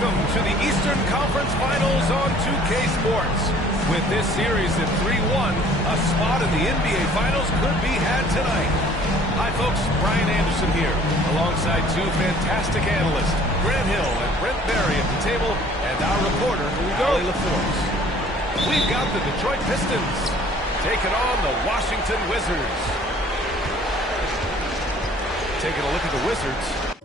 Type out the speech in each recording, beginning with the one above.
Welcome to the Eastern Conference Finals on 2K Sports. With this series at 3-1, a spot in the NBA Finals could be had tonight. Hi folks, Brian Anderson here, alongside two fantastic analysts, Grant Hill and Brent Berry at the table, and our reporter, Ali LaForce. We've got the Detroit Pistons taking on the Washington Wizards. Taking a look at the Wizards.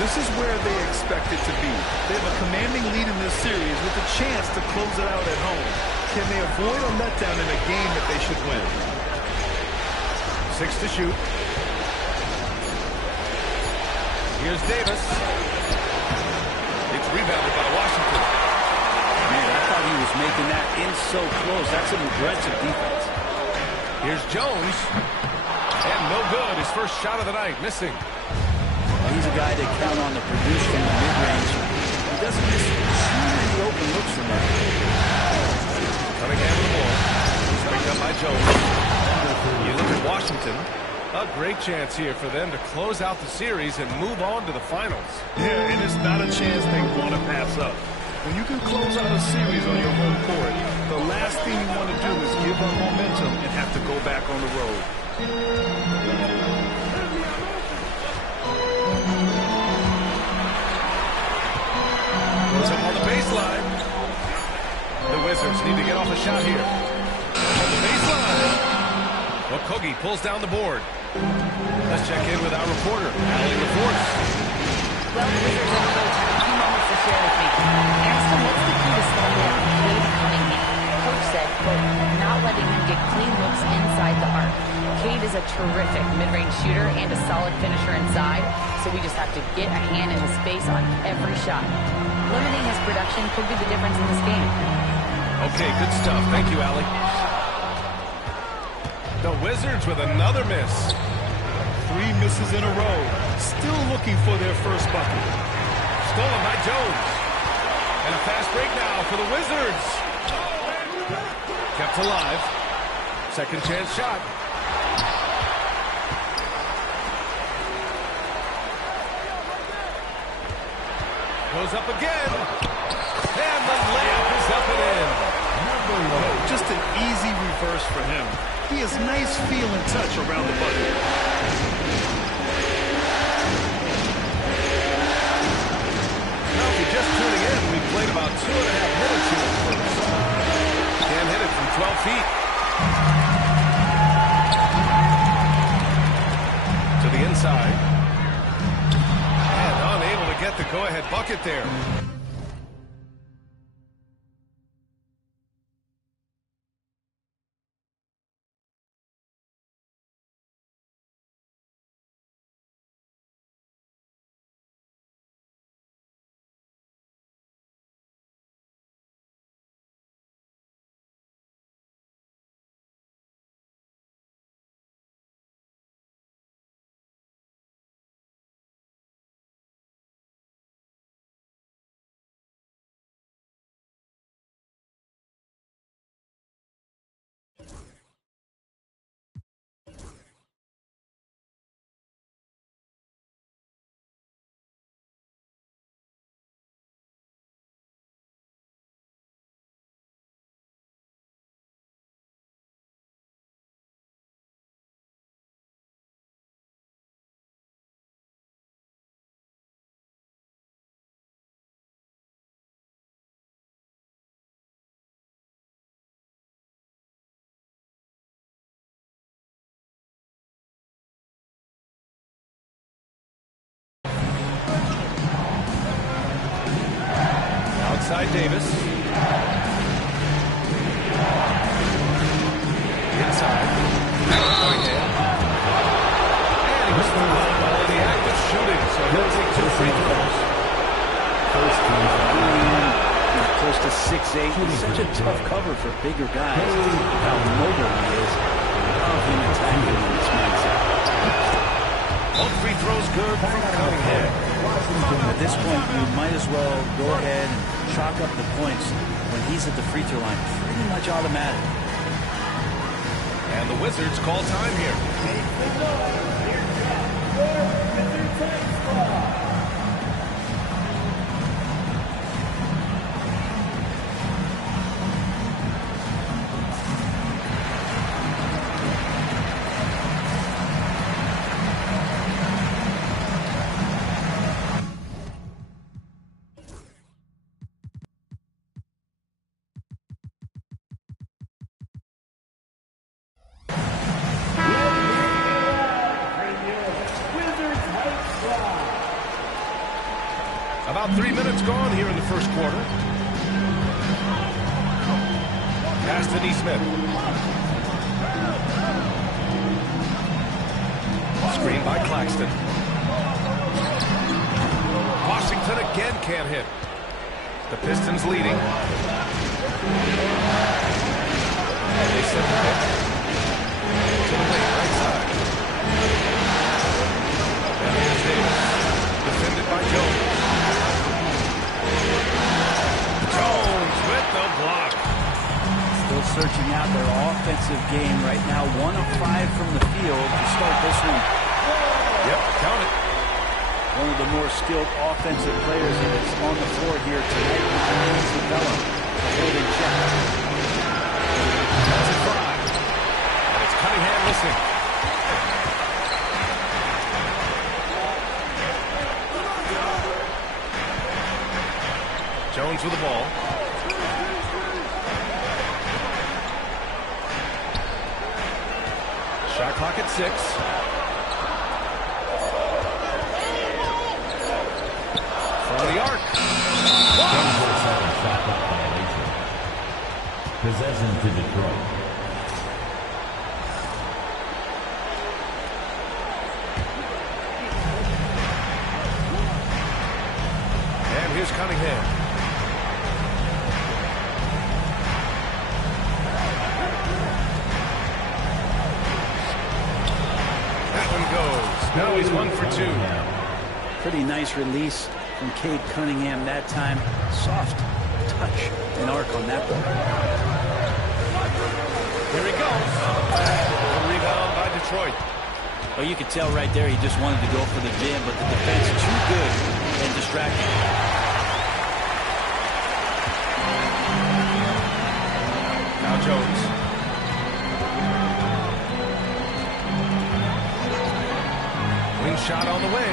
This is where they expect it to be. They have a commanding lead in this series with a chance to close it out at home. Can they avoid a letdown in a game that they should win? 6 to shoot. Here's Davis. It's rebounded by Washington. Man, I thought he was making that in so close. That's some aggressive defense. Here's Jones. And no good. His first shot of the night, missing. He's a guy they count on to produce from the mid-range. He doesn't miss too many open looks from there. Cunningham with the ball. Picked up by Jones. You look at Washington. A great chance here for them to close out the series and move on to the finals. Yeah, and it's not a chance they want to pass up. When you can close out a series on your home court, the last thing you want to do is give up momentum and have to go back on the road. Goes up on the baseline. The Wizards need to get off a shot here. On the baseline. Okogie pulls down the board. Let's check in with our reporter, Ali LaForce. Well, the Wizards and the coach have a few moments to share with me. Asked him what's the key to slowing down Cade Cunningham. Coach said, quote, not letting him get clean looks inside the arc. Cade is a terrific mid-range shooter and a solid finisher inside, so we just have to get a hand in his face on every shot. Limiting his production could be the difference in this game. Okay, good stuff. Thank you, Ali. The Wizards with another miss. 3 misses in a row. Still looking for their first bucket. Stolen by Jones. And a fast break now for the Wizards. Kept alive. Second chance shot. Goes up again. And the layup is up and in. Oh, just an easy reverse for him. He has nice feel and touch around the bucket. Now, if you're just tuning in, we played about 2.5 minutes here first. Can't hit it from 12 feet. To the inside. And unable to get the go-ahead bucket there. Outside Davis. Inside. Cunningham. And he was fouled while in the act of shooting, so he'll take 2 free throws. First team, close to 6'8". He's such a tough cover for bigger guys. How mobile he is. Love him attacking in this mindset. Both free throws good from Cunningham. At this point, you might as well go ahead and chalk up the points when he's at the free throw line. Pretty much automatic. And the Wizards call time here. About 3 minutes gone here in the first quarter. Pass to Neesmith. Screen by Claxton. Washington again can't hit. The Pistons leading. And they set the pick. To the wing, right side. And here's Davis. Defended by Jones. Jones with the block. Still searching out their offensive game right now. 1 of 5 from the field to start this one. Yep, count it. One of the more skilled offensive players that's on the floor here tonight. He's developed to hold in check. That's a drive. And it's Cunningham missing. Jones with the ball. Shot clock at 6. From the arc. Possession to Detroit. And here's Cunningham. Now he's 1 for 2. Pretty nice release from Cade Cunningham that time. Soft touch and arc on that one. Here he goes. A rebound by Detroit. Well, you could tell right there he just wanted to go for the jam, but the defense too good and distracting. Now Jones. Wing shot on the way.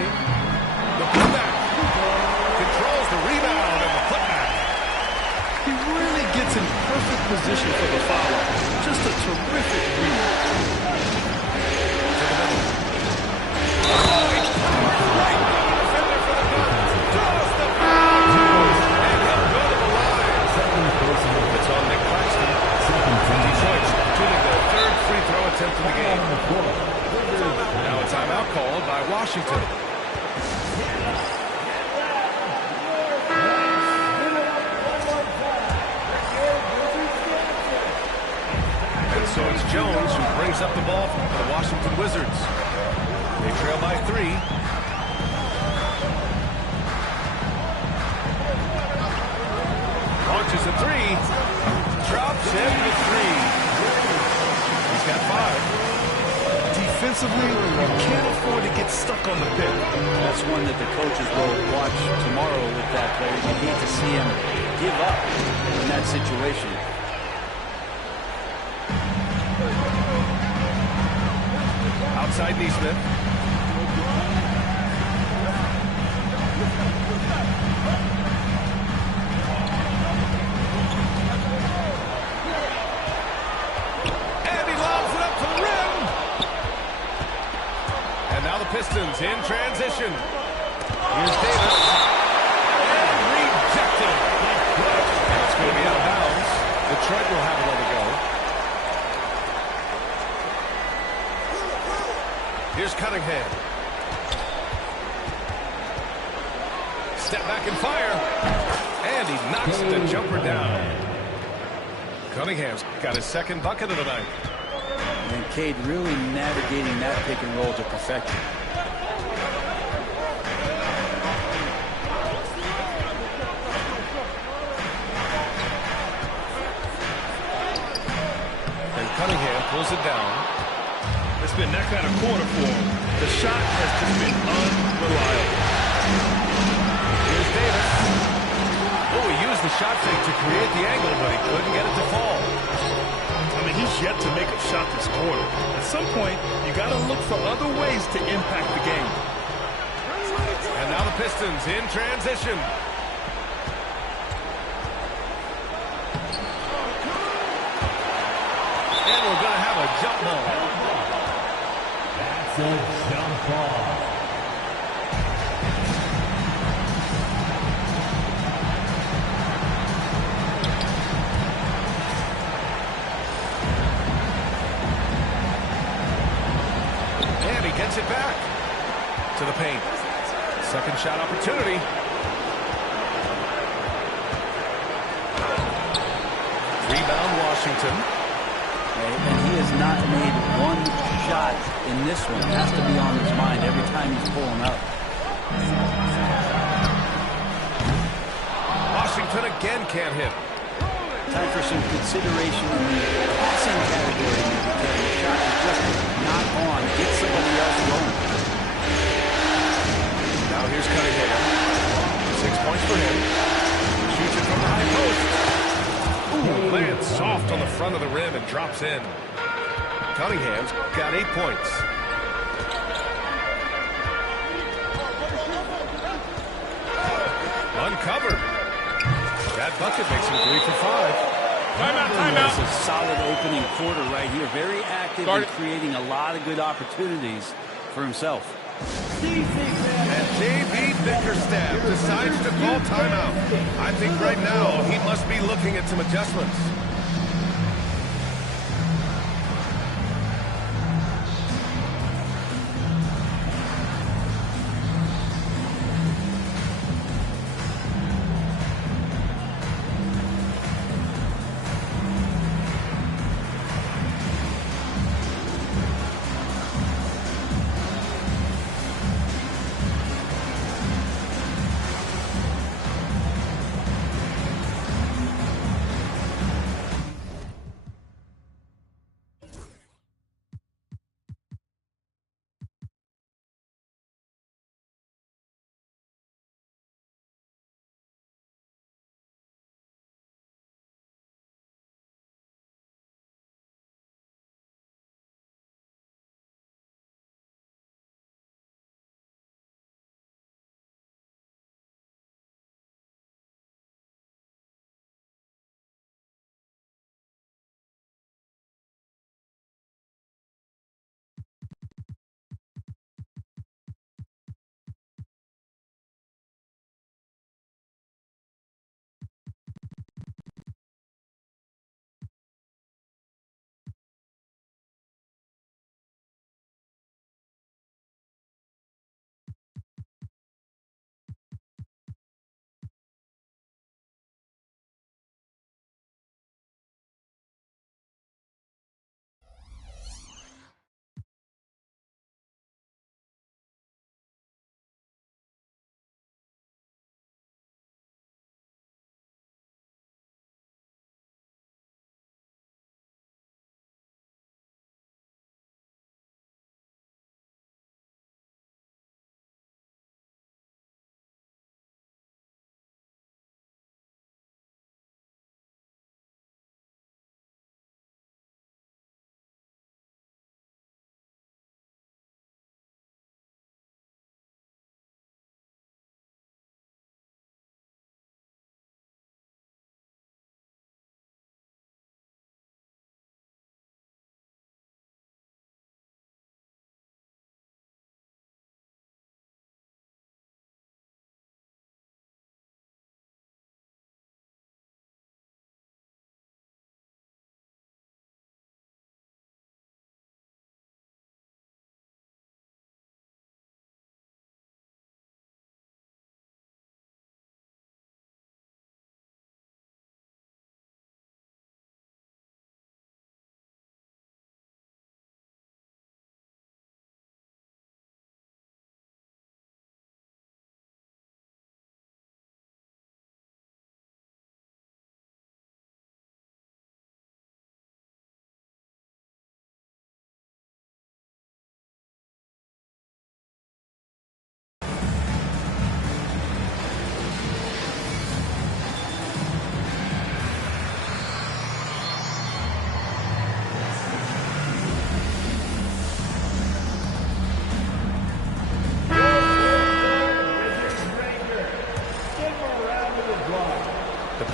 The putback. Controls the rebound and the putback. He really gets in perfect position for the foul. Just a terrific read. Oh, he's right by the defender for the dunk. Draws the foul. And he'll go to the line. It's on Nick Claxton. Detroit's shooting their 3rd free throw attempt in the game. Now a timeout called by Washington. And so it's Jones who brings up the ball for the Washington Wizards. They trail by 3. Launches a 3. Drops in the 3. He's got 5. Defensively, you can't afford to get stuck on the pick. That's one that the coaches will watch tomorrow with that player. You hate to see him give up in that situation. Outside Neesmith. Pistons in transition. Here's Davis. And rejected. Detroit will have another go. Here's Cunningham. Step back and fire. And he knocks the jumper down. Cunningham's got his second bucket of the night. And Cade really navigating that pick and roll to perfection. And Cunningham pulls it down. It's been that kind of quarter for him. The shot has just been unreliable. Here's Davis. Oh, he used the shot fake to create the angle, but he couldn't get it to fall. I mean, he's yet to make a shot this quarter. At some point, you got to look for other ways to impact the game. And now the Pistons in transition. And we're going to have a jump ball. That's a jump ball. And he gets it back to the paint. Second shot opportunity. Rebound Washington. And he has not made one shot in this one. It has to be on his mind every time he's pulling up. Washington again can't hit. Time for some consideration in the passing category here because the shot is just not on. Get somebody else going. Now here's Cunningham. 6 points for him. Shoots it from the high post. Ooh, lands soft on the front of the rim and drops in. Cunningham's got 8 points. Uncovered. That bucket makes him 3 for 5. Timeout. It's a solid opening quarter right here. Very active and creating a lot of good opportunities for himself. And J.B. Bickerstaff decides to call timeout. I think right now he must be looking at some adjustments.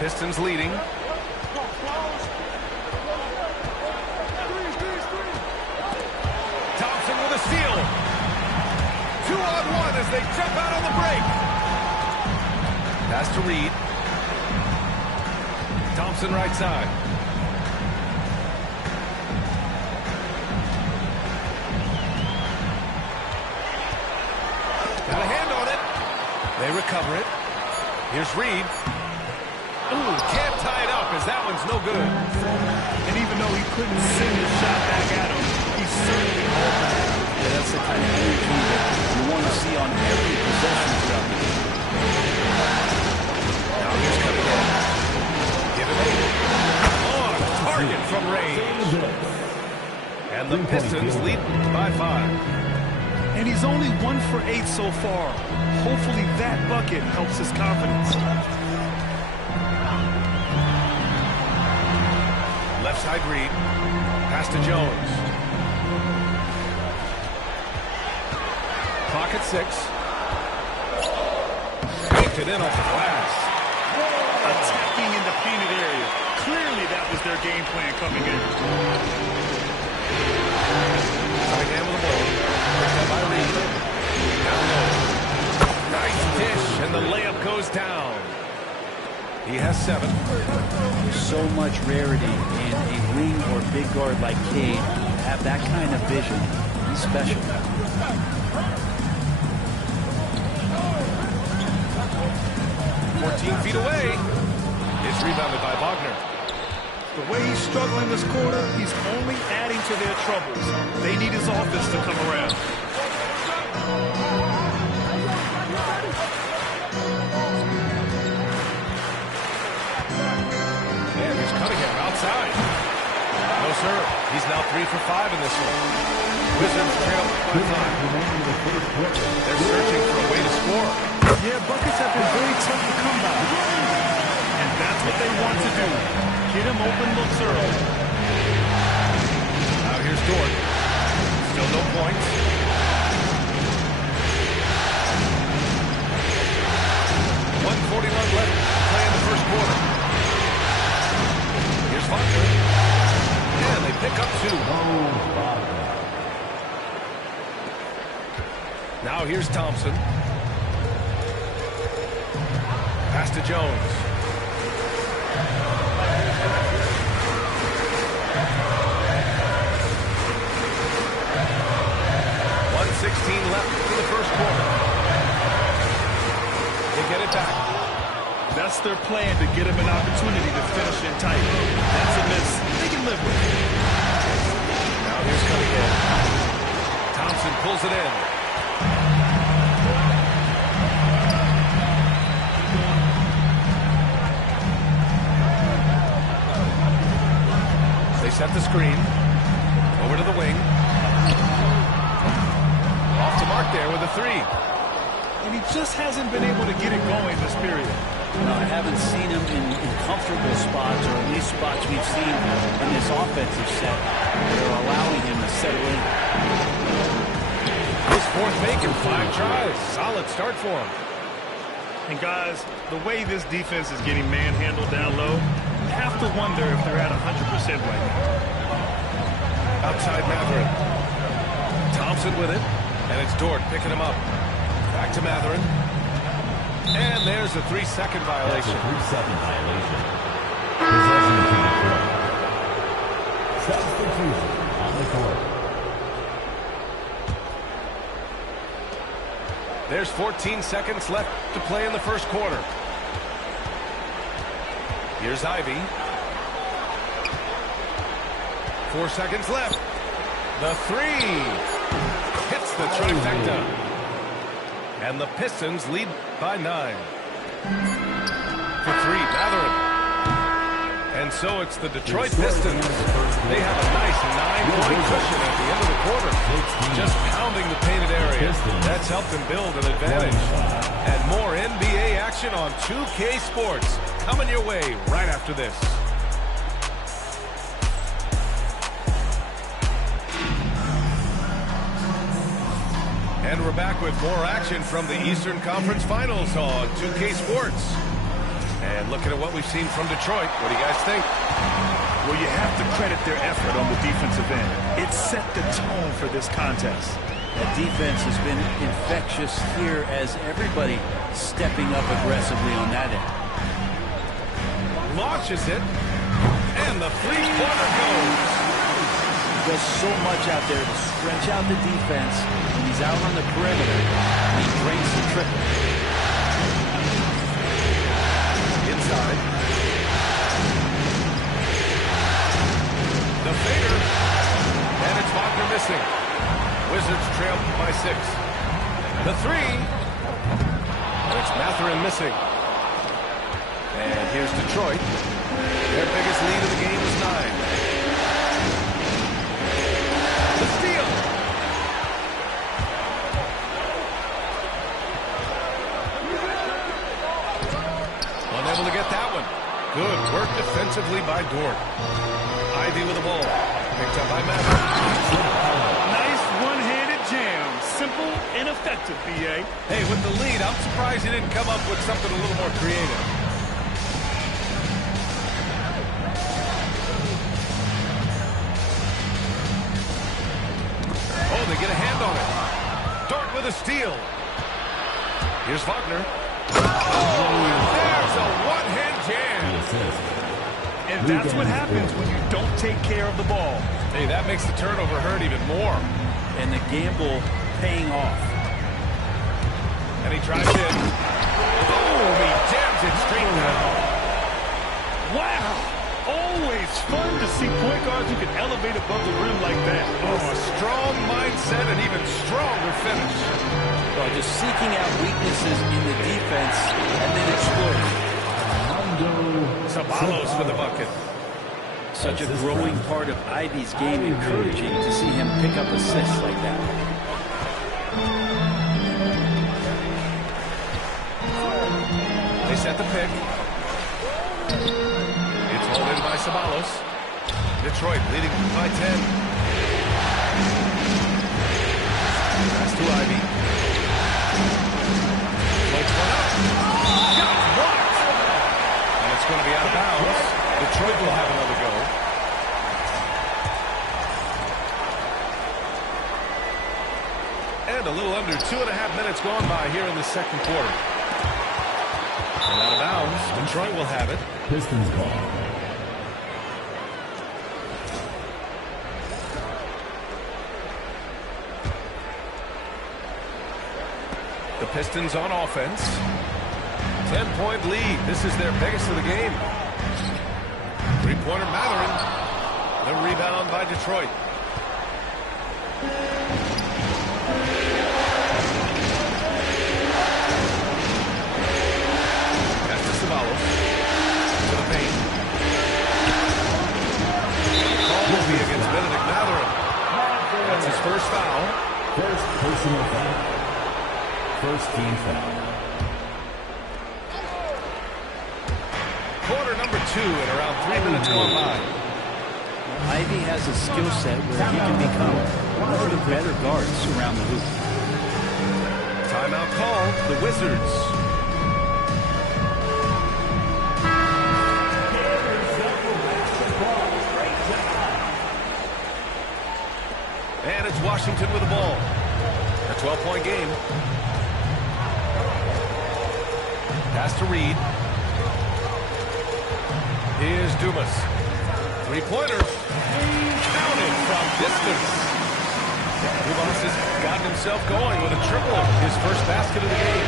Pistons leading. Thompson with a steal. 2-on-1 as they jump out on the break. Pass to Reed. Thompson right side. Got a hand on it. They recover it. Here's Reed. Ooh, can't tie it up as that one's no good. And even though he couldn't send his shot back at him, he certainly opened it. Yeah, that's the kind of energy that you want to see on every possession throughout the game. Now here's Cunningham. Give it in. On target from range. And the Pistons lead by 5. And he's only 1 for 8 so far. Hopefully that bucket helps his confidence. Left side Reed. Pass to Jones. Clock at 6. Banked it in off the glass. Attacking in the painted area. Clearly that was their game plan coming in. Cunningham with the ball. Picked up by Reed. Down low. Nice dish, and the layup goes down. He has 7. There's so much rarity in a wing or big guard like Cade. Have that kind of vision. He's special. 14 feet away. It's rebounded by Wagner. The way he's struggling this quarter, he's only adding to their troubles. They need his offense to come around. And here's Cunningham outside. No, sir. He's now 3 for 5 in this one. Wizards trail by 5. They're searching for a way to score. Yeah, buckets have been very tough to come by. And that's what they want to do. Get him open looks early. Now here's Dort. Still no points. .141 left to play in the first quarter. Here's Wagner. And they pick up 2. Now here's Thompson. Pass to Jones. .116 left in the first quarter. They get it back. That's their plan, to get him an opportunity to finish in tight. That's a miss. They can live with it. Now here's Cunningham. Thompson pulls it in. They set the screen. Over to the wing. Off to mark there with a 3. And he just hasn't been able to get it going this period. No, I haven't seen him in comfortable spots, or at least spots we've seen in this offensive set. They're allowing him to settle in. His 4th make in 5 tries. Solid start for him. And guys, the way this defense is getting manhandled down low, I have to wonder if they're at 100% right now. Outside Matherin. Thompson with it. And it's Dort picking him up. Back to Matherin. And there's a 3-second violation. That's a 3-second violation. Possession to Detroit. Substitution on the court. There's 14 seconds left to play in the first quarter. Here's Ivy. 4 seconds left. The 3 hits the trifecta. And the Pistons lead by 9. For 3, Matherin. And so it's the Detroit Pistons. They have a nice 9-point cushion at the end of the quarter. Just pounding the painted area. That's helped them build an advantage. And more NBA action on 2K Sports. Coming your way right after this. And we're back with more action from the Eastern Conference Finals on 2K Sports. And looking at what we've seen from Detroit, what do you guys think? Well, you have to credit their effort on the defensive end. It set the tone for this contest. That defense has been infectious here as everybody stepping up aggressively on that end. Launches it, and the three-pointer goes. He does so much out there to stretch out the defense. When he's out on the perimeter, he drains the triple. Inside. The fader, and it's Wagner missing. Wizards trail by 6. The three, and it's Mathurin missing. And here's Detroit. Their biggest lead of the game is 9. The steal. Unable to get that one. Good work defensively by Dort. Ivy with the ball. Picked up by Mathurin. Nice one-handed jam. Simple and effective, B.A. Hey, with the lead, I'm surprised he didn't come up with something a little more creative. Oh, they get a hand on it. Dort with a steal. Here's Wagner. Oh, there's a one-hand jam. And that's what happens when you don't take care of the ball. Hey, that makes the turnover hurt even more. And the gamble paying off. And he drives in. Boom! He jams it straight down. Wow! Always fun to see point guards who can elevate above the rim like that. Oh, a strong mindset and even stronger finish. Well, just seeking out weaknesses in the defense and then exploiting. Sabalos for the bucket. Such a growing part of Ivy's game, encouraging to see him pick up assists like that. They set the pick. It's hauled in by Sabalos. Detroit leading by 10. Pass to Ivy. Floats one up. Got blocked. And it's going to be out of bounds. Detroit will have another go. And a little under 2.5 minutes gone by here in the second quarter. And out of bounds, Detroit will have it. Pistons ball. The Pistons on offense. 10-point lead. This is their biggest of the game. Three-pointer Mathurin. The rebound by Detroit. Pass to Sabalos. To the paint. The call will be against Benedict Mathurin. That's his first foul. First personal foul. First team foul. Quarter number 2 and around 3 minutes gone by. Ivy has a skill set where he can become one of the better guards around the hoop. Timeout call, the Wizards. And it's Washington with the ball. A 12-point game. Pass to Reed. Here's Dumas. Three-pointer. Counted from distance. Dumas has gotten himself going with a triple. His first basket of the game.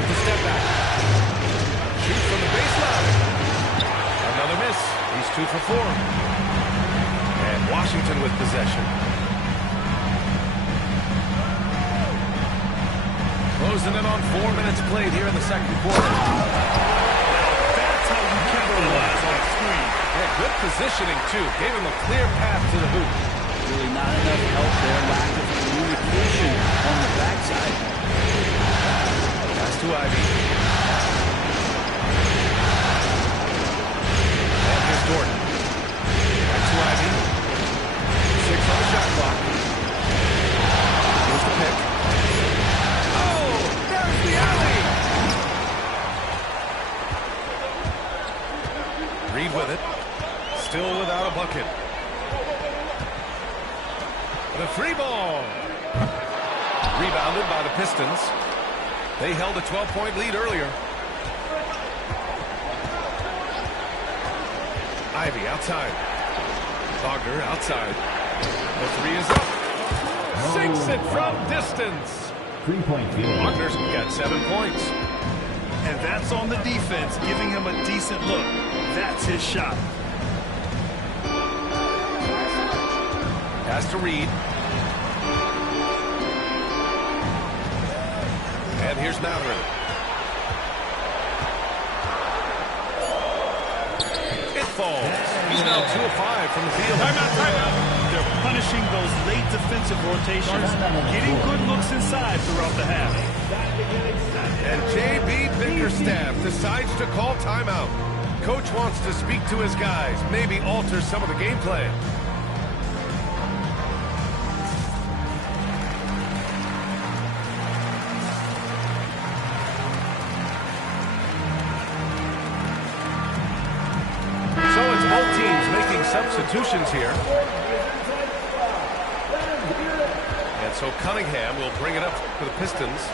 With a step back. Shoots from the baseline. Another miss. He's 2 for 4. And Washington with possession. Closing in on 4 minutes played here in the second quarter. That's how you capitalize on a screen. Yeah, good positioning, too. Gave him a clear path to the hoop. Really not enough help there. Lack of communication on the backside. Pass to Ivy. And here's Gordon. Back to Ivy. 6 on the shot clock. Here's the pick. Oh, there's the alley. 3 ball. Rebounded by the Pistons. They held a 12-point lead earlier. Ivy outside. Wagner outside. The 3 is up. Sinks it from distance. 3-point field. Wagner's got 7 points. And that's on the defense, giving him a decent look. That's his shot. Pass to Reed. And here's Mathurin. It falls. He's now 2 of 5 from the field. Timeout. They're punishing those late defensive rotations, getting good looks inside throughout the half. And J.B. Bickerstaff decides to call timeout. Coach wants to speak to his guys, maybe alter some of the game plan. So it's both teams making substitutions here. And so Cunningham will bring it up for the Pistons.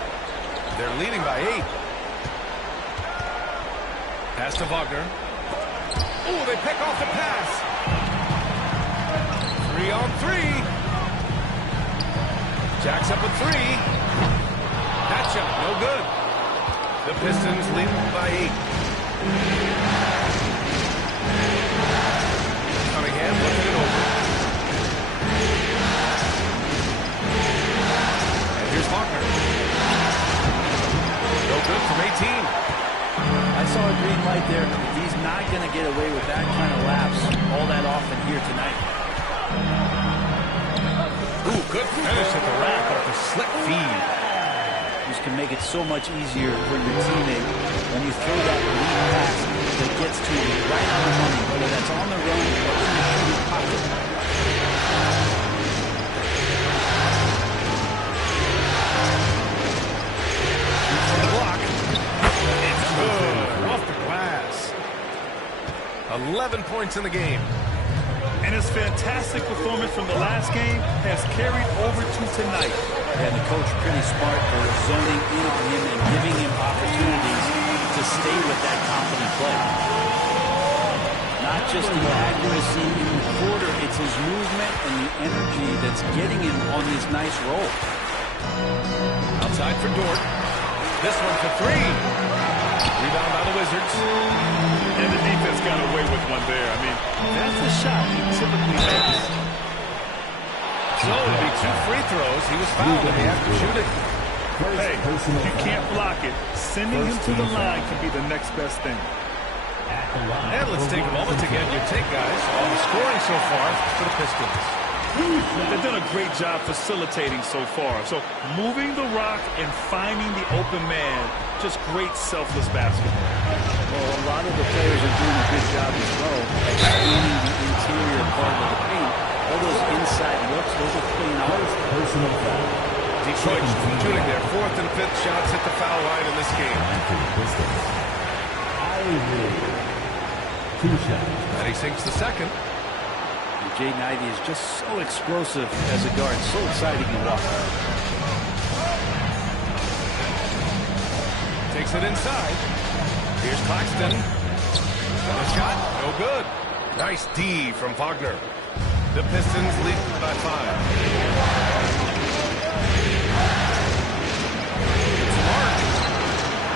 They're leading by 8. Pass to Wagner. Oh, they pick off the pass. 3-on-3. Jacks up with 3. That shot, no good. The Pistons leading by 8. Cunningham looking it over. And here's Wagner. No good from 18. I saw a green light there. He's not going to get away with that kind of lapse all that often here tonight. Ooh, good finish at the rack off a slick feed. This can make it so much easier for your teammate when you throw that lead pass that gets to him right on the money, whether that's on the run or in the shooting pocket. Block. It's good. Off the glass. 11 points in the game. And his fantastic performance from the last game has carried over to tonight. And the coach pretty smart for zoning in on him and giving him opportunities to stay with that confident play. Not just the accuracy in the quarter, it's his movement and the energy that's getting him on this nice roll. Outside for Dort. This one for 3. Rebound by the Wizards. And the defense got away with one there. I mean, that's the shot he typically makes. So it'll be 2 free throws. He was fouled and he has to shoot it. Hey, if you can't block it, sending him to the line can be the next best thing. And let's take a moment to get your take, guys, on the scoring so far for the Pistons. They've done a great job facilitating so far. So moving the rock and finding the open man, just great selfless basketball. Well, a lot of the players are doing a good job as well at scanning the interior part of the paint. All those inside looks, those are clean out. Personal foul. Detroit shooting their 4th and 5th shots at the foul line in this game. For the Pistons. Ivy. 2 shots. And he sinks the second. Jaden Ivey is just so explosive as a guard, so exciting to watch. Takes it inside. Here's Claxton. The shot, no good. Nice D from Wagner. The Pistons lead by 5. It's Mark.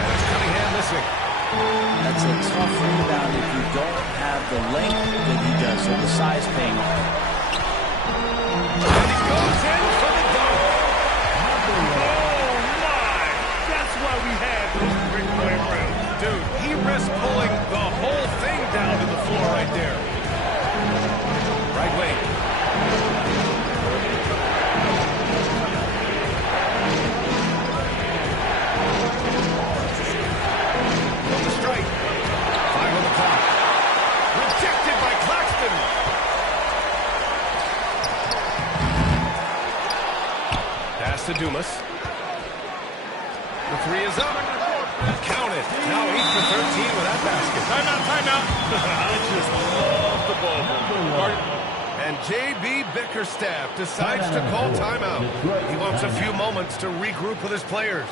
And it's Cunningham missing. That's a tough rebound if you don't have the length that he does, so the size paying off. And he goes in for the dunk. Oh, my! That's why we had those breakaway rounds. Dude, he risked pulling the whole thing down to the floor right there. Right wing. From the strike. 5 on the clock. Rejected by Claxton. Pass to Dumas. The 3 is up. Count it. Now 8 for 13 with that basket. Timeout. I just love the ball. And J.B. Bickerstaff decides to call timeout. He wants a few moments to regroup with his players.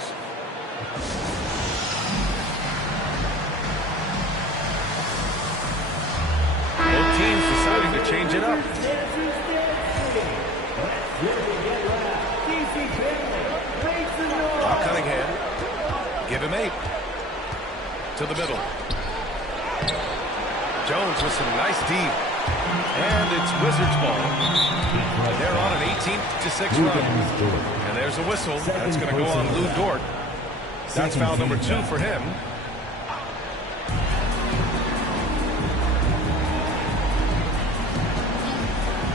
Both teams deciding to change it up. Now Cunningham. Give him 8. To the middle. Jones with some nice D. And it's Wizards ball. They're on an 18-6 run. And there's a whistle. That's going to go on Lou Dort. That's foul number 2 for him.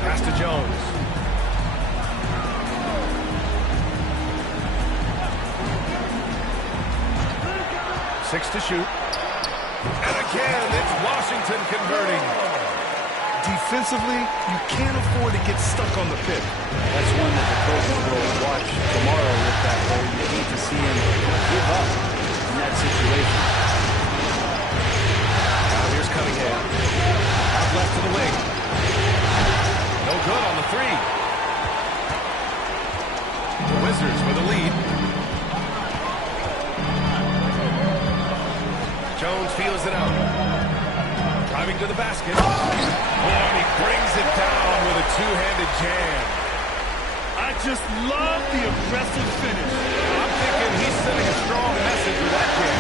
Pass to Jones. 6 to shoot. And again, it's Washington converting. Defensively, you can't afford to get stuck on the pick. That's one that the coaches will watch tomorrow with that hole. You hate to see him give up in that situation. Now here's Cunningham. Out left to the wing. No good on the 3. The Wizards with a lead. Jones feels it out. Driving to the basket. Oh, and he brings it down with a two-handed jam. I just love the aggressive finish. I'm thinking he's sending a strong message with that jam.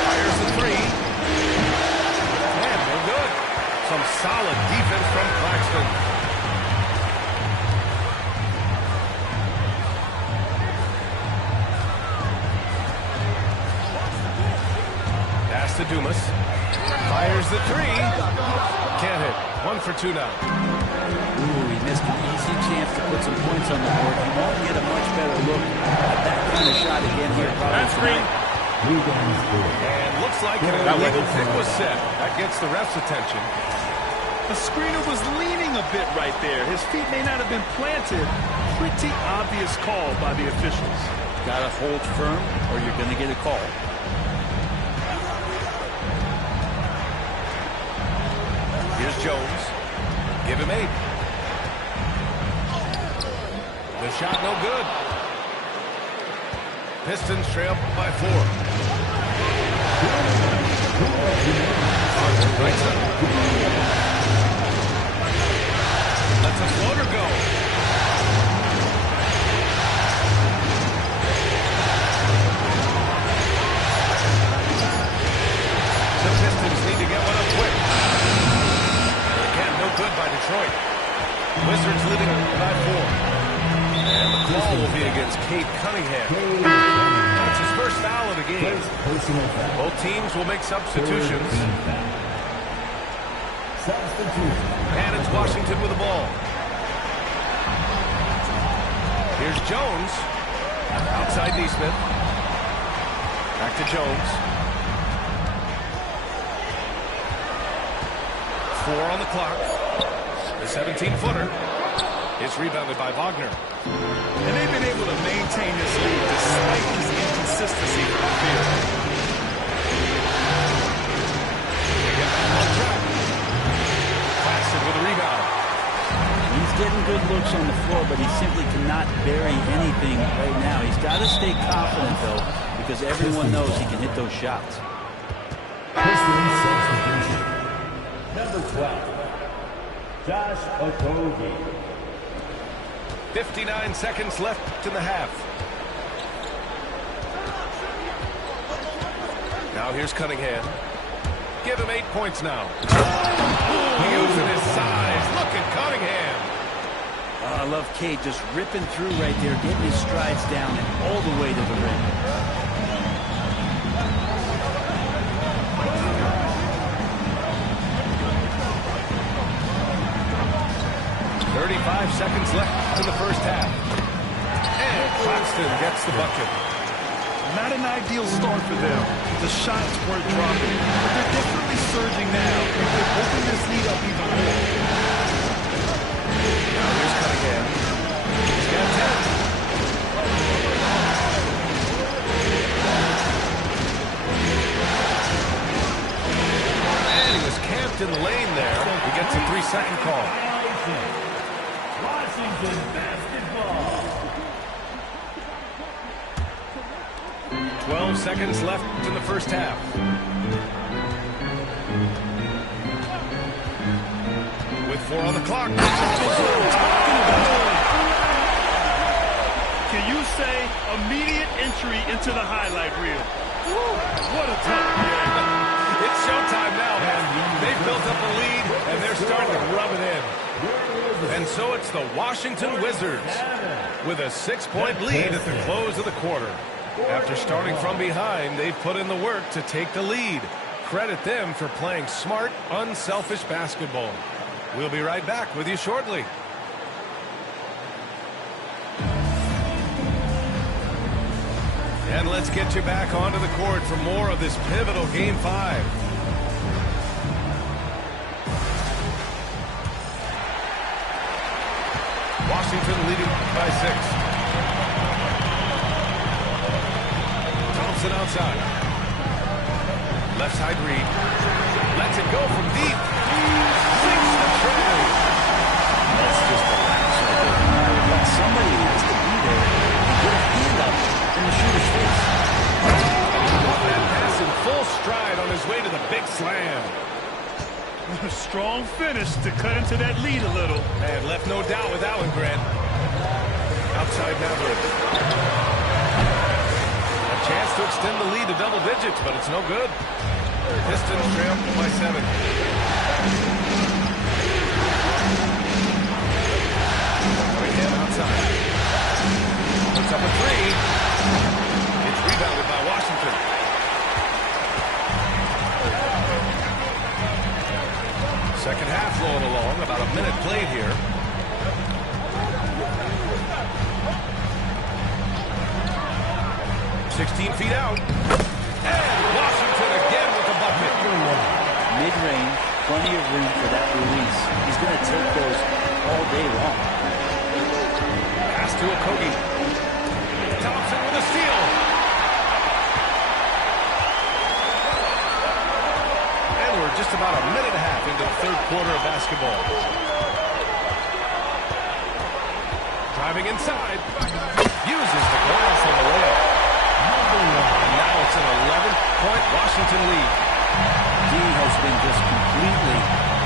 Fires the 3. Man, no good. Some solid defense from Claxton. To Dumas. Fires the 3. Can't hit. 1 for 2 now. Ooh, he missed an easy chance to put some points on the board. He won't get a much better look at that kind of shot again here. That's free. And looks like an illegal pick was set. That gets the ref's attention. The screener was leaning a bit right there. His feet may not have been planted. Pretty obvious call by the officials. Gotta hold firm or you're gonna get a call. Here's Jones. Give him 8. The shot no good. Pistons trail by 4. Right side. Lets a floater go. The Pistons need to get one up quick. Good by Detroit. Wizards leading by 4. And the call will be against Cade Cunningham. That's his first foul of the game. Both teams will make substitutions. And it's Washington with the ball. Here's Jones. Outside Neesmith. Back to Jones. 4 on the clock. The 17-footer is rebounded by Wagner. And they've been able to maintain this lead despite his inconsistency from the field. They get back on track. Claxton with a rebound. He's getting good looks on the floor, but he simply cannot bury anything right now. He's got to stay confident, though, because everyone knows he can hit those shots. Number 12, Josh Okogie. 59 seconds left in the half. Now here's Cunningham. Give him 8 points now. Using his size. Look at Cunningham. I love Cade just ripping through right there, getting his strides down and all the way to the rim. 35 seconds left in the first half. And Claxton gets the bucket. Not an ideal start for them. The shots weren't dropping, but they're definitely surging now. They're opening this lead up even more. Now here's Cunningham. He's got 10. there. He gets a 3-second call. Washington basketball. 12 seconds left in the first half. With 4 on the clock. Can you say immediate entry into the highlight reel? What a tough game. It's showtime now, man. They've built up a lead, and they're starting to rub it in. And so it's the Washington Wizards with a 6-point lead at the close of the quarter. After starting from behind, they've put in the work to take the lead. Credit them for playing smart, unselfish basketball. We'll be right back with you shortly. And let's get you back onto the court for more of this pivotal Game 5. Washington leading by 6. Thompson outside. Left side read. Lets it go from deep. Sinks the tray. That's just a lapse right there. No matter what, somebody has to be there and get a hand up in the shooter's face. Caught that pass in full stride on his way to the big slam. A strong finish to cut into that lead a little. And left no doubt with that one, Grant. Outside Maverick. A chance to extend the lead to double digits, but it's no good. Pistons trail by 7. Cunningham outside. Puts up a 3. It's rebounded by Washington. Second half rolling along, about a minute played here. "16 feet out. And Washington again with the bucket. Mid-range, plenty of room for that release. He's going to take those all day long. Pass to Okogie. Thompson with a steal. And we're just about a minute and a half into the third quarter of basketball. Driving inside. Uses the glass on the layup. And now it's an 11-point Washington lead. D has been just completely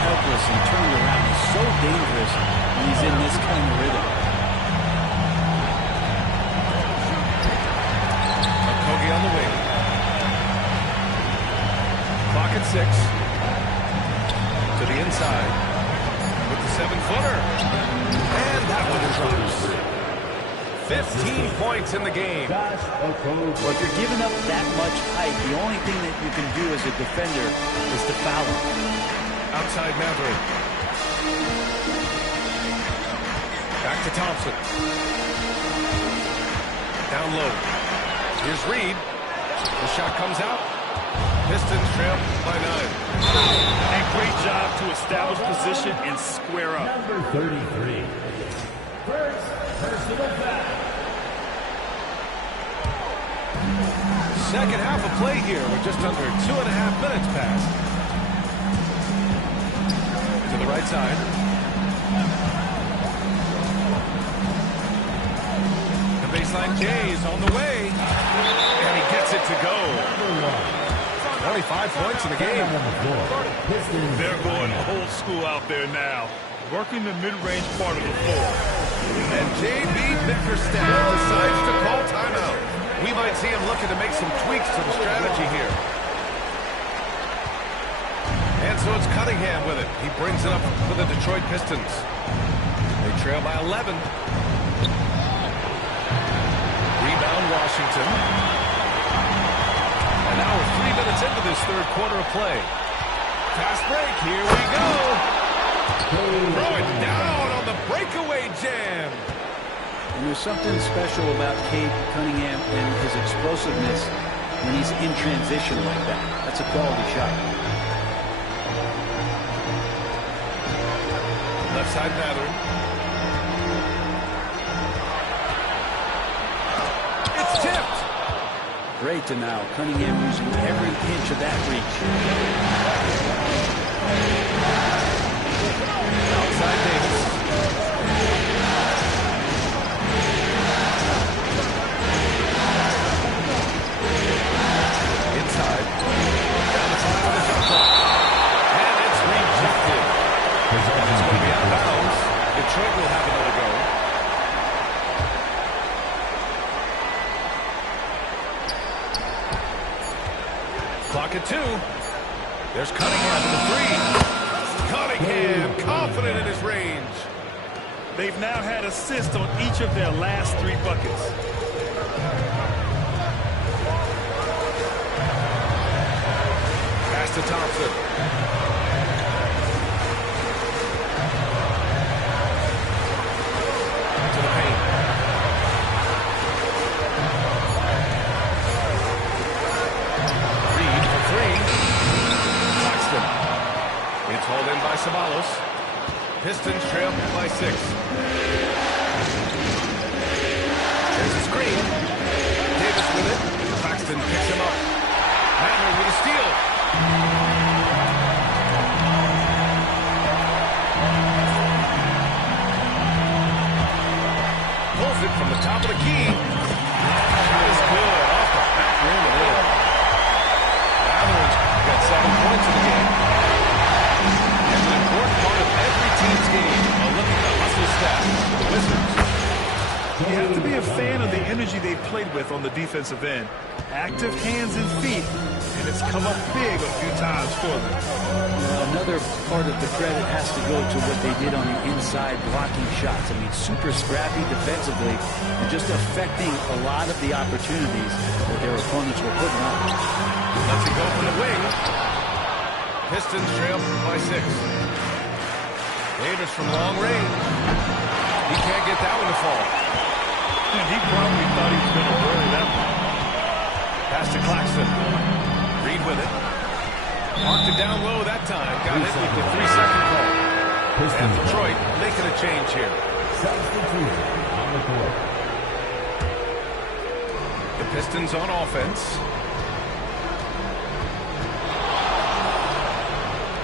helpless and turned around. He's so dangerous when he's in this kind of rhythm. Okogie on the wing. Clock at 6. To the inside. With the 7-footer. And that one is loose. 15 points in the game. Well, if you're giving up that much height, the only thing that you can do as a defender is to foul him. Outside Maverick. Back to Thompson. Down low. Here's Reed. The shot comes out. Pistons trail by 9. And great job to establish position and square up. Number 33. First personal foul. Second half of play here with just under 2.5 minutes passed. To the right side. The baseline J is on the way. And he gets it to go. 25 points in the game. They're going old school out there now. Working the mid-range part of the floor. And J.B. Bickerstaff decides to call timeout. We might see him looking to make some tweaks to the strategy here. And so it's Cunningham with it. He brings it up for the Detroit Pistons. They trail by 11. Rebound Washington. And now we're 3 minutes into this third quarter of play. Fast break, here we go. Throw it down on the breakaway jam. And there's something special about Cade Cunningham and his explosiveness when he's in transition like that. That's a quality shot. Left side Mather. It's tipped. Great to now. Cunningham using every inch of that reach. 2. There's Cunningham for the 3. Cunningham, confident in his range. They've now had assists on each of their last 3 buckets. Pass to Thompson. To the paint. Reed for 3. Claxton. It's hauled in by Ceballos. Pistons trail by 6. There's a screen. Davis with it. Claxton picks him up. Manley with a steal. Pulls it from the top of the key. Shot is good. Off the back rim and in. The Avalanche got 7 points in the game. And an important part of every team's game. A look at the hustle stats for the Wizards. You have to be a fan of the energy they've played with on the defensive end. Active hands and feet, and it's come up big a few times for them. Another part of the credit has to go to what they did on the inside blocking shots. I mean, super scrappy defensively and just affecting a lot of the opportunities that their opponents were putting up. Lets it go from the wing. Pistons trail by 6. Davis from long range. He can't get that one to fall. And he probably thought he was going to bury that one. Pass to Claxton. Reed with it. Marked it down low that time. Got hit with the 3-second call. And Detroit making a change here. Substitution on the court. The Pistons on offense.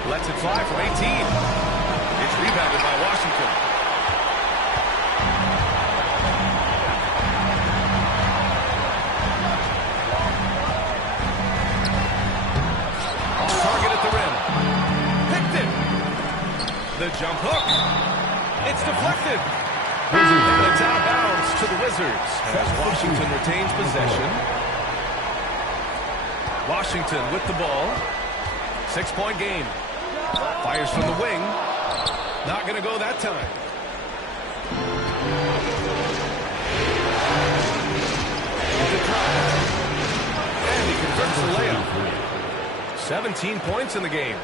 Lets it fly from 18. It's rebounded by Washington. Off target at the rim. Picked it. The jump hook. It's deflected. And it's out of bounds to the Wizards as Washington retains possession. Washington with the ball. 6-point game. Fires from the wing. Not going to go that time. The drive. And he converts the layup. 17 points in the game.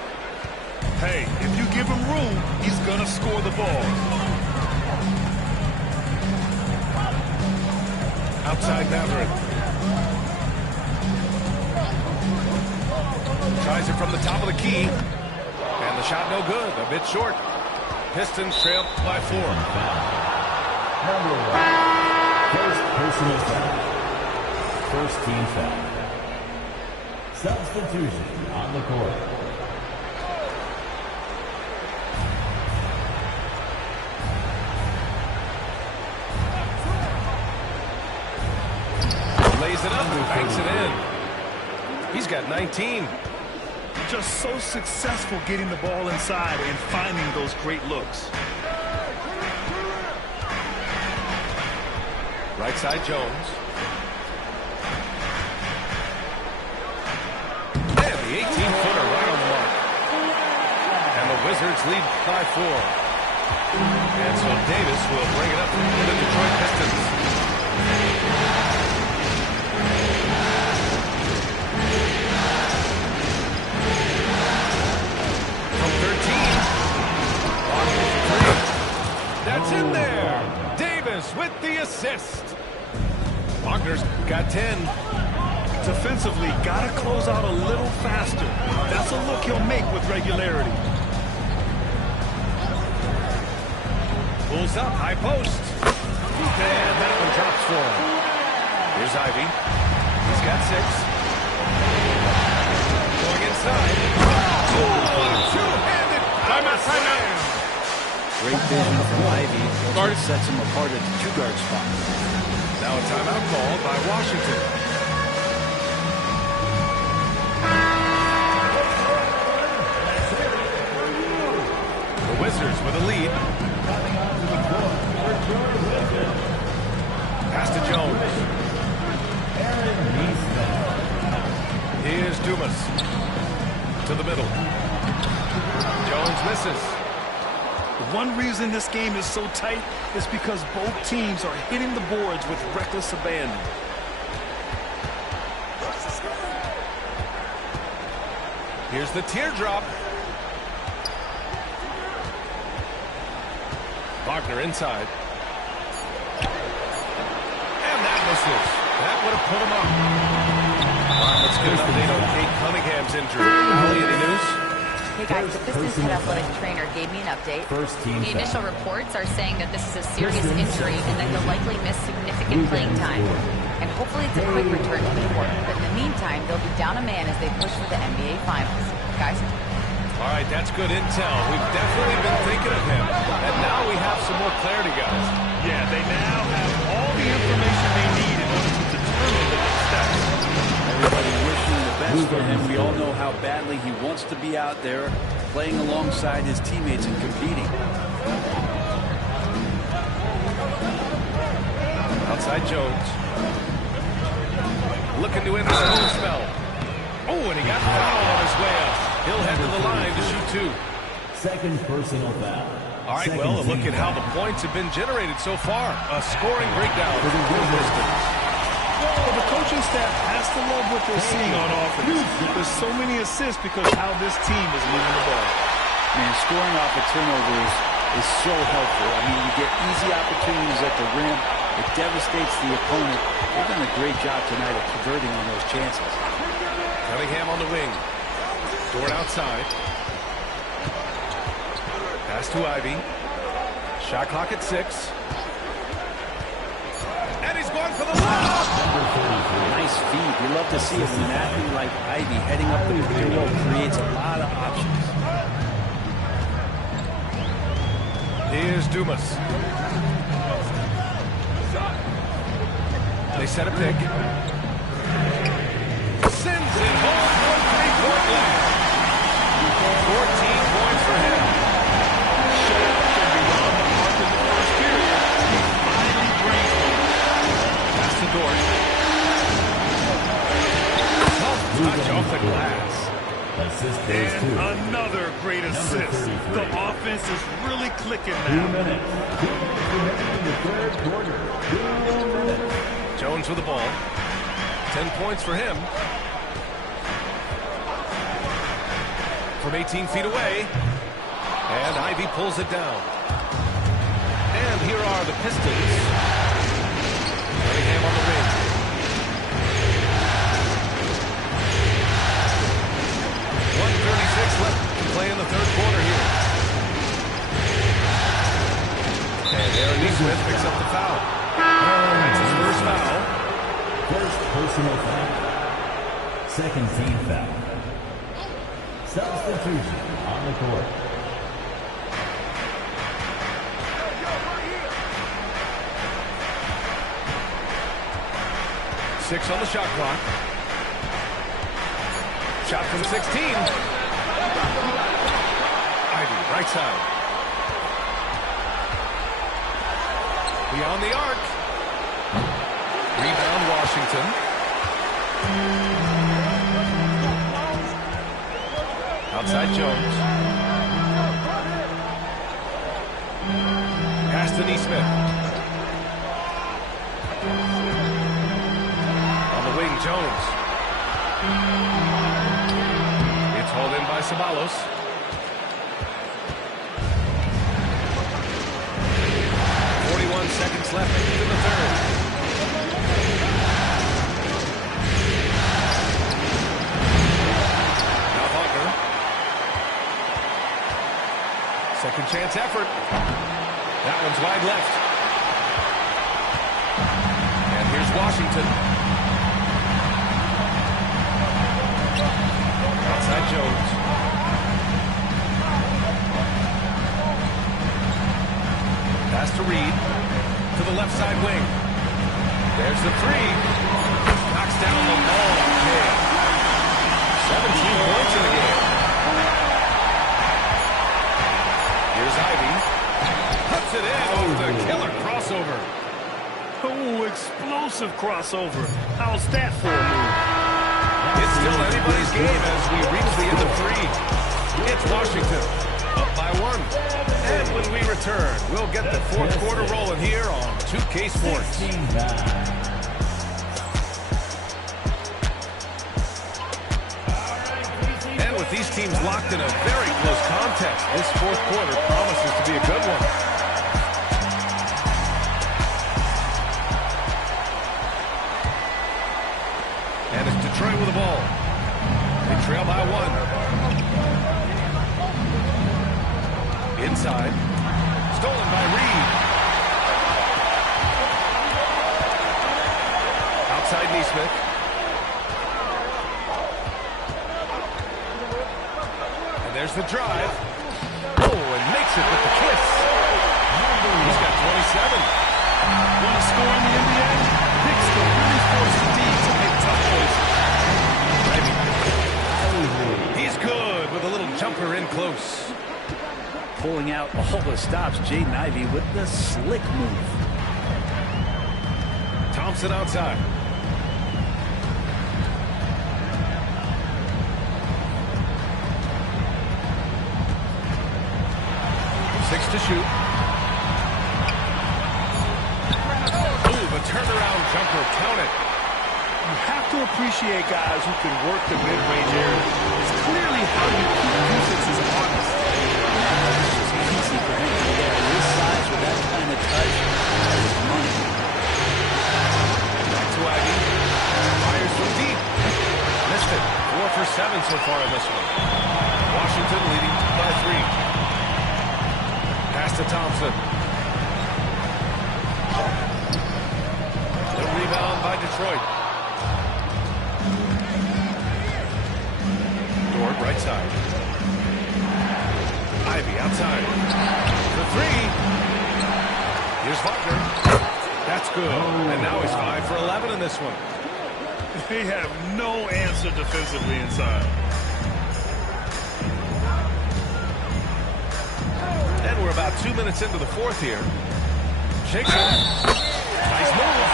Hey, if you give him room, he's going to score the ball. Outside Maverick. Tries it from the top of the key. And the shot no good. A bit short. Pistons trail by 4. Number 1. First personal foul. First team foul. Substitution on the court. Lays it up and banks it in. He's got 19. Just so successful getting the ball inside and finding those great looks. Right side Jones. And the 18-footer right on the mark. And the Wizards lead by 4. And so Davis will bring it up for the Detroit Pistons. That's in there. Davis with the assist. Wagner's got 10. Defensively, got to close out a little faster. That's a look he'll make with regularity. Pulls up, high post. And that one drops for him. Here's Ivy. He's got 6. Going inside. Oh, two-handed power slam. Great vision from Ivy. Guard sets him apart at the 2-guard spot. Now a timeout called by Washington. The Wizards with a lead. Pass to Jones. Here's Dumas. to the middle. Jones misses. One reason this game is so tight is because both teams are hitting the boards with reckless abandon. Here's the teardrop. Wagner inside. And that misses. That would have put him up. All right, let's get an update on Kate Cunningham's injury. Allie, any news? Hey guys, the Pistons head athletic trainer gave me an update. The initial reports are saying that this is a serious injury and that he'll likely miss significant playing time. And hopefully it's a quick return to the court. But in the meantime, they'll be down a man as they push for the NBA Finals. Guys? All right, that's good intel. We've definitely been thinking of him. And now we have some more clarity, guys. Yeah, they now have all the information they need in order to determine the next steps. Everybody wishing the best for him. We all know how badly he wants to be out there playing alongside his teammates and competing. Outside Jones. Looking to end the smooth spell. Oh, and he got fouled on his way up. He'll head to the line to shoot two. Second personal foul. All right, well, look at how the points have been generated so far. A scoring breakdown for the Pistons. Well, the coaching staff has to love what they're seeing on offense. There's so many assists because of how this team is moving the ball. Man, scoring off of turnovers is so helpful. I mean, you get easy opportunities at the rim. It devastates the opponent. They've done a great job tonight of converting on those chances. Cunningham on the wing. Dort outside. Pass to Ivy. Shot clock at 6. And he's going for the lob. Nice feed. You love to see it when an athlete like Ivy heading up the pick and roll creates a lot of options. Here's Dumas. They set a pick. Sends it home for three-point land. 14 points for him. Showed up and beyond the mark in the first period. He finally brings it. Pass to Dort. Touch off the glass. Assist goes And to another great assist. The offense is really clicking 2 now. minutes. 2 minutes in the third quarter. 2 minutes. Jones with the ball. 10 points for him. From 18 feet away. And Ivy pulls it down. And here are the Pistons. Cunningham on the wing. .136 left to play in the third quarter here. And Aaron Neesmith picks up the foul. That's his first foul. First personal foul. Second team foul. Substitution on the court. Six on the shot clock. Shot from 16. Ivy, right side. Beyond the arc. Rebound, Washington. Outside Jones. Pass to Neesmith. On the wing, Jones. It's hauled in by Ceballos. Seconds left into the third. Now Wagner. Second chance effort. That one's wide left. And here's Washington. Outside Jones. Pass to Reed. To the left side wing. There's the three. Knocks down the ball. Okay. 17 points in the game. Here's Ivy. Puts it in off the killer crossover. Oh, explosive crossover. How's that for a move? It's still anybody's game as we reach the end of 3. It's Washington up by 1. And when we return, we'll get the fourth quarter rolling here on 2K Sports. And with these teams locked in a very close contest, this fourth quarter promises to be a good one. And it's Detroit with the ball. They trail by 1. Inside. Stolen by Reed. Outside Neesmith. And there's the drive. Oh, and makes it with the kiss. He's got 27. Want to score in the NBA? Picks can really force the D to make tough choices. He's good with a little jumper in close. Pulling out all the stops, Jaden Ivey with the slick move. Thompson outside. Six to shoot. Ooh, the turnaround jumper counted. You have to appreciate guys who can work the mid-range area. It's clearly how you keep defenses honest. It's just easy for him to get this size with that kind of touch. It's money. Back to Ivy. Fires from deep. Missed it. 4 for 7 so far in this one. Washington leading by 3. Pass to Thompson. The rebound by Detroit. Dort right side. Ivy outside. The 3. Here's Wagner. That's good. And now he's 5 for 11 in this one. They have no answer defensively inside. And we're about 2 minutes into the fourth here. Shakes it. Nice move.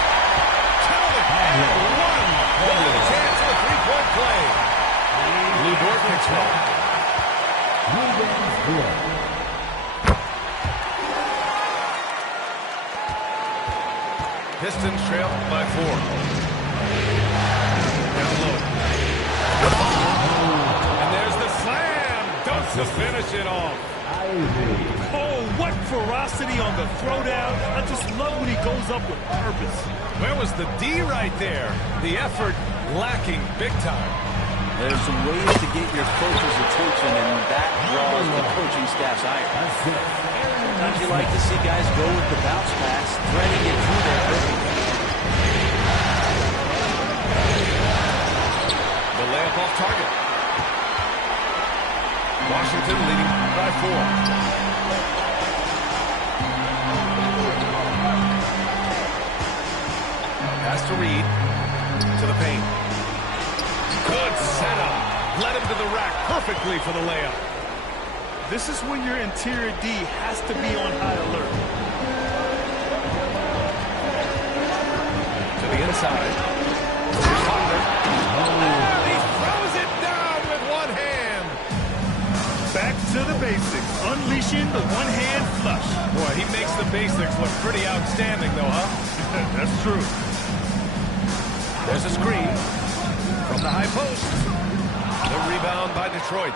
Count it. And 1. With a chance of a three-point play. Lou Dort picks one. Pistons trail by 4. Down low. And there's the slam. Dunks to finish it off. Oh, what ferocity on the throwdown. I just love when he goes up with purpose. Where was the D right there? The effort lacking big time. There's some ways to get your coach's attention, and that draws the coaching staff's ire. Sometimes you like to see guys go with the bounce pass, threading it through their early. The layup off target. Washington leading by 4. Pass to Reed. To the paint. Good setup. Led him to the rack perfectly for the layup. This is when your interior D has to be on high alert. To the inside. Here's Wagner. And he throws it down with one hand. Back to the basics. Unleashing the one-hand flush. Boy, he makes the basics look pretty outstanding, though, huh? That's true. There's a screen from the high post. The rebound by Detroit.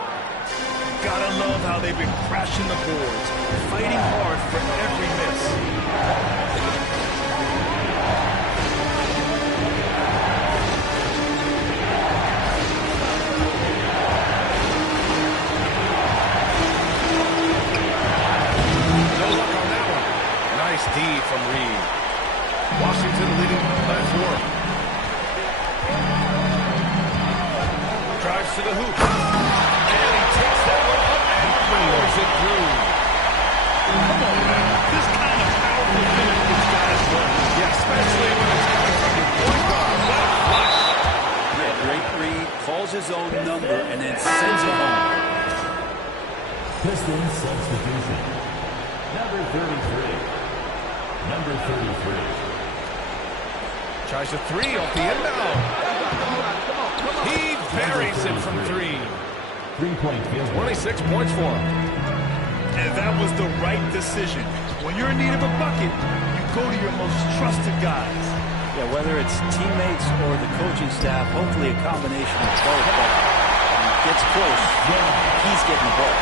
Gotta love how they've been crashing the boards, fighting hard for every miss. No luck on that one. Nice D from Reed. Washington leading by 4. Drives to the hoop. And he takes that one up and powers it through. Come on, man. This kind of powerful finish these guys run. Yeah, especially when it's coming from your point guard. What a flush. Yeah, great read, calls his own number, and then sends it home. Pistons substitution. Number 33. Number 33. Tries a 3 off the inbound. He buries it from 3. 3-point field goal. 26 points for him. And that was the right decision. When you're in need of a bucket, you go to your most trusted guys. Yeah, whether it's teammates or the coaching staff, hopefully a combination of both. But when it gets close, he's getting the ball.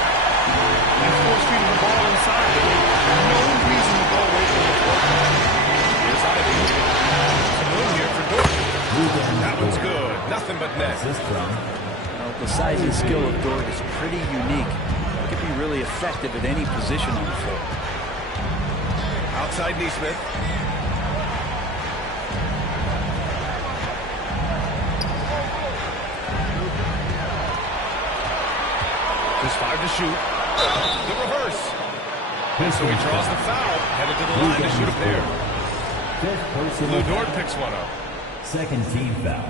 And force-feeding the ball inside. No reason to go away from the ball. Here's Ivy. Some room here for Dort. That one's good. Nothing but net. Assist from The size and skill of Dort is pretty unique. He could be really effective at any position on the floor. Outside Neesmith. Just 5 to shoot. The reverse. And so he draws the foul. Headed to the line to shoot a pair. 5th personal Lou foul. Dort picks one up. 2nd team foul.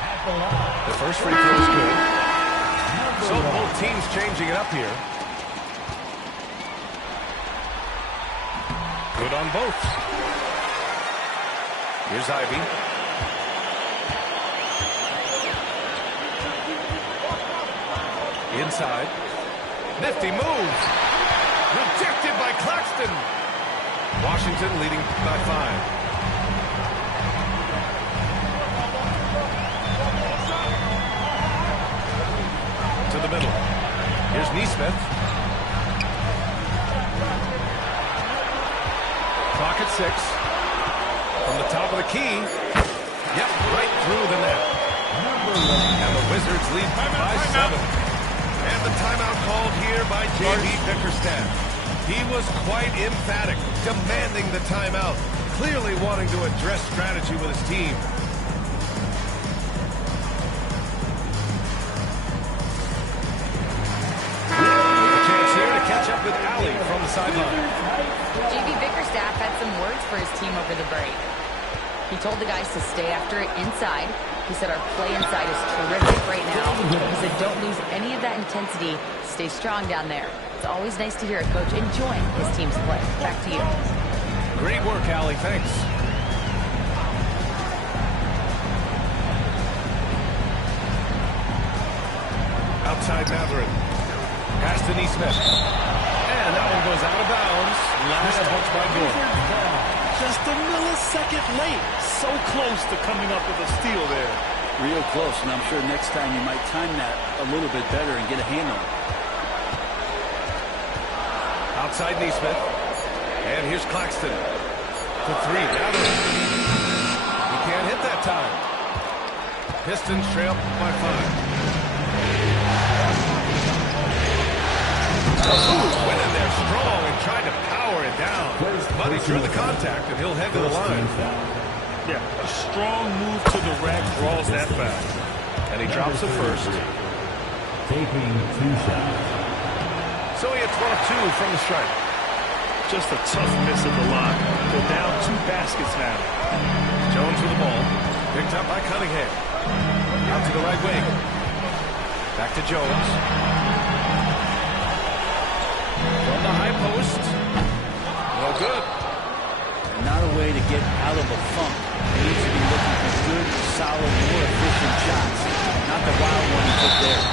At the line. The first free throw is good. So both teams changing it up here. Good on both. Here's Ivy. Inside. Nifty move. Rejected by Claxton. Washington leading by 5. To the middle. Here's Neesmith. Clock at 6. From the top of the key. Yep, right through the net. And the Wizards lead by 7. And the timeout called here by J.B. Bickerstaff. He was quite emphatic, demanding the timeout, clearly wanting to address strategy with his team. A chance here to catch up with Allie from the sideline. J.B. Bickerstaff had some words for his team over the break. He told the guys to stay after it inside. He said our play inside is terrific right now. He said don't lose any of that intensity. Stay strong down there. It's always nice to hear a coach enjoying his team's play. Back to you. Great work, Allie. Thanks. Outside Matherin. Pass to Neesmith. And that one goes out of bounds. Last touch by Dort. Just a millisecond late. So close to coming up with a steal there. Real close, and I'm sure next time you might time that a little bit better and get a handle. Outside Neesmith. And here's Claxton. For 3. Matherin. He can't hit that time. Pistons trail by 5. Went in there strong and tried to power it down. But he drew the contact, and he'll head to the line. Yeah, a strong move to the rack draws that foul. And he drops the first. Taking 2 shots. So he hits 1 of 2 from the stripe. Just a tough miss at the line. They're down 2 baskets now. Jones with the ball. Picked up by Cunningham. Out to the right wing. Back to Jones. From the high post. No good. And not a way to get out of a funk. He needs to be looking for good, solid, more efficient shots. Not the wild one he took there.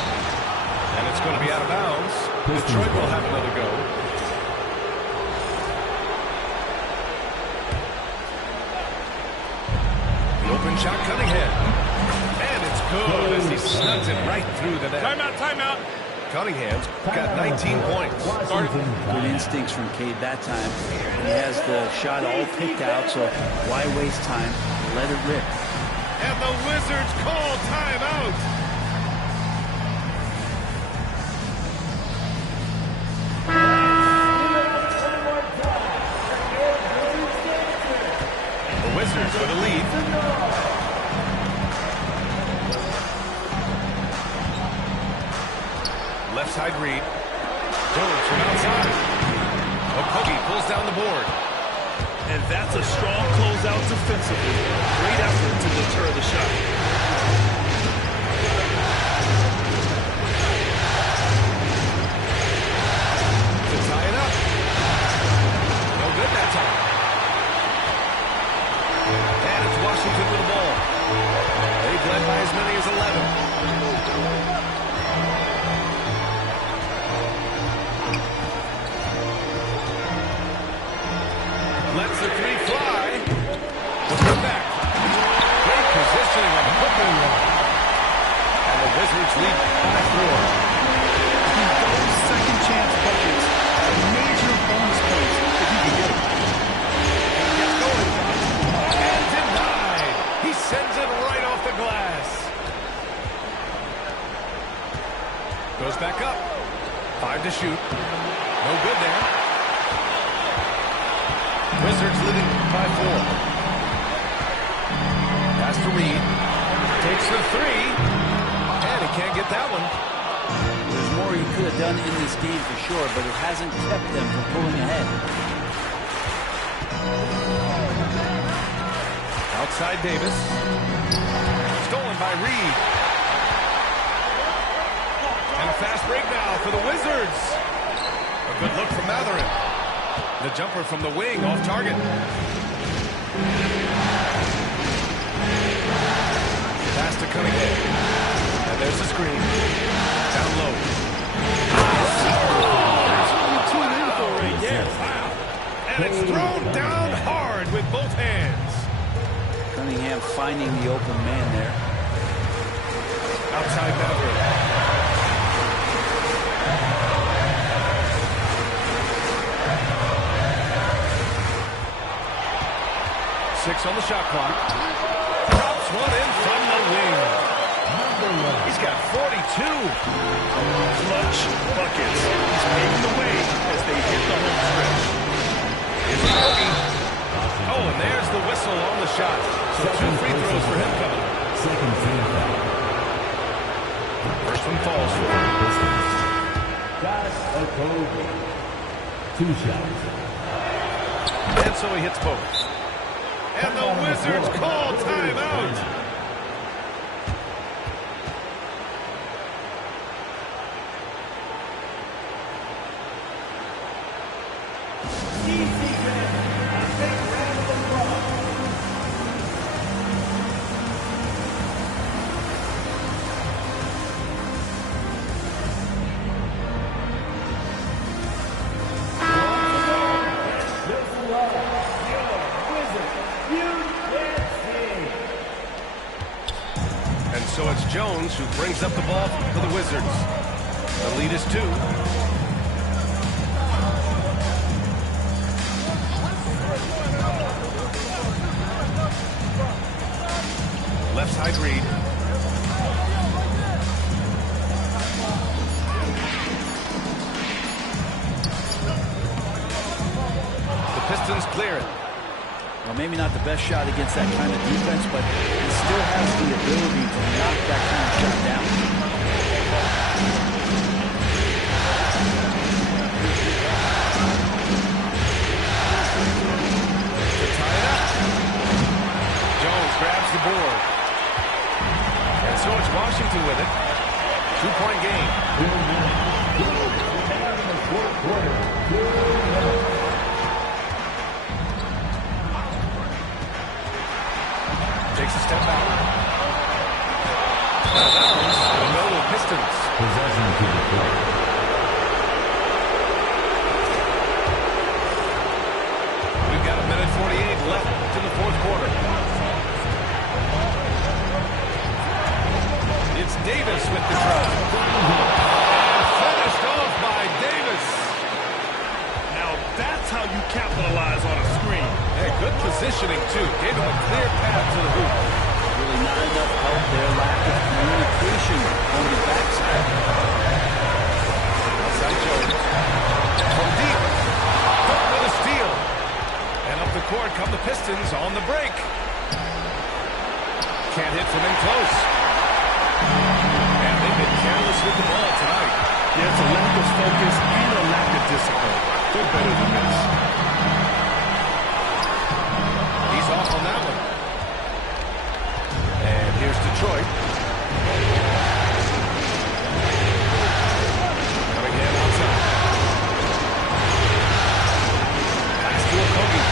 And it's going to be out of bounds. Detroit will have another go. The open shot, Cunningham. And it's good as he snugs it right through the net. Timeout, timeout. Cunningham's got 19 points. Good instincts from Cade that time. He has the shot all picked out, so why waste time? Let it rip. And the Wizards call timeout. The Wizards with a lead. Left side read. Jones from outside. Okogie pulls down the board. And that's a strong closeout defensively. Great effort to deter the shot. To tie it up. No good that time. And it's Washington with the ball. No good there. Wizards leading by 4. Pass to Reed. Takes the 3. And he can't get that one. There's more he could have done in this game for sure, but it hasn't kept them from pulling ahead. Outside Davis. Stolen by Reed. And a fast break now for the Wizards. A good look from Matherin. The jumper from the wing off target. Pass to Cunningham. And there's the screen. Down low. That's what you tune in for right there. Wow. And it's thrown down hard with both hands. Cunningham finding the open man there. Outside Matherin. 6 on the shot clock. Drops one in from the wing. He's got 42. Clutch buckets. He's paving the way as they hit the home stretch. Here's Kobe. Oh, and there's the whistle on the shot. So 2 free throws for him coming. Second team foul. First one falls for him. Josh Okogie. 2 shots. And so he hits both. And the Wizards call timeout. So it's Jones who brings up the ball for the Wizards. The lead is 2. Left side Reed. The Pistons clear it. Well, maybe not the best shot against that kind of defense, but he still has the ability to knock that kind of shot down. To tie it up. Jones grabs the board. And so it's Washington with it. 2-point game. Takes a step back. Out of bounds. It'll go to the Pistons. Possession to the play. We've got 1:48 left in the 4th quarter. It's Davis with the drive. Finished off by Davis. Now that's how you capitalize on a screen. Hey, good positioning, too. Gave him a clear path to the hoop. Really not enough help there. Lack of communication on the backside. Outside Jones. From deep. Hook with a steal. And up the court come the Pistons on the break. Can't hit from in close. And they've been careless with the ball tonight. Yeah, it's a lack of focus and a lack of discipline. They're better than this. He's off on that one. And here's Detroit. Cunningham outside. Pass to Okogie.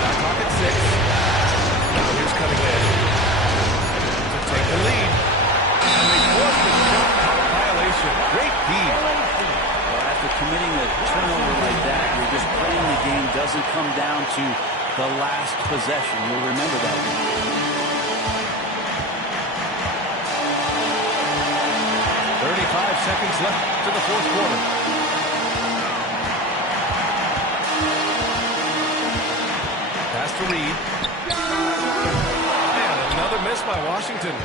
Shot clock at 6. Now here's Cunningham. To take the lead. And they force the shot clock violation. Great D. After committing a turnover like that, you're just playing the game. Doesn't come down to the last possession. You'll remember that. 35 seconds left to the 4th quarter. Pass to Reed. And another miss by Washington.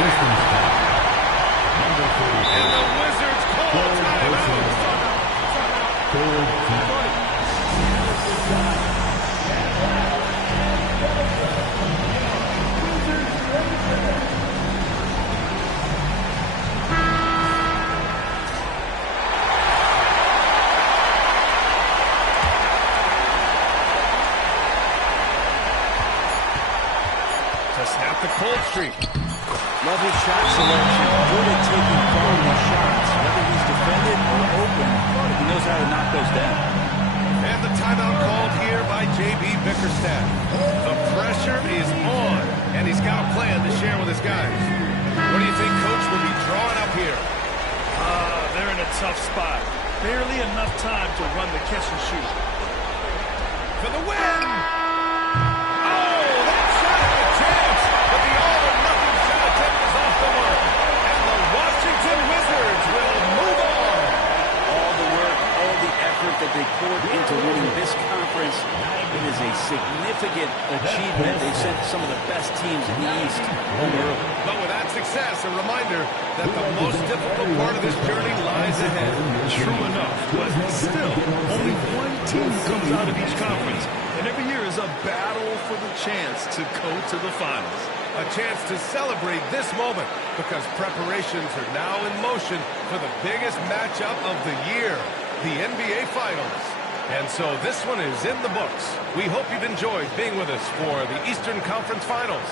Pistons foul. Number 34. And the Wizards call timeout. Third team. To snap the cold streak. Love his shot selection. Good at taking quality shots. Whether he's defended or open, he knows how to knock those down. And the timeout called here by J.B. Bickerstaff. The pressure is on, and he's got a plan to share with his guys. What do you think Coach will be drawing up here? They're in a tough spot. Barely enough time to run the catch and shoot. For the win! Oh, that shot had a chance, but the all-or-nothing shot attempt is off the mark. And the Washington Wizards will move on. All the work, all the effort that they poured into winning this conference, it is a significant achievement. They sent some of the best teams in the East home early. But with that success, a reminder that the most difficult part of this journey lies ahead. True enough, but still, only one team comes out of each conference, and every year is a battle for the chance to go to the finals. A chance to celebrate this moment because preparations are now in motion for the biggest matchup of the year, the NBA Finals. And so this one is in the books. We hope you've enjoyed being with us for the Eastern Conference Finals.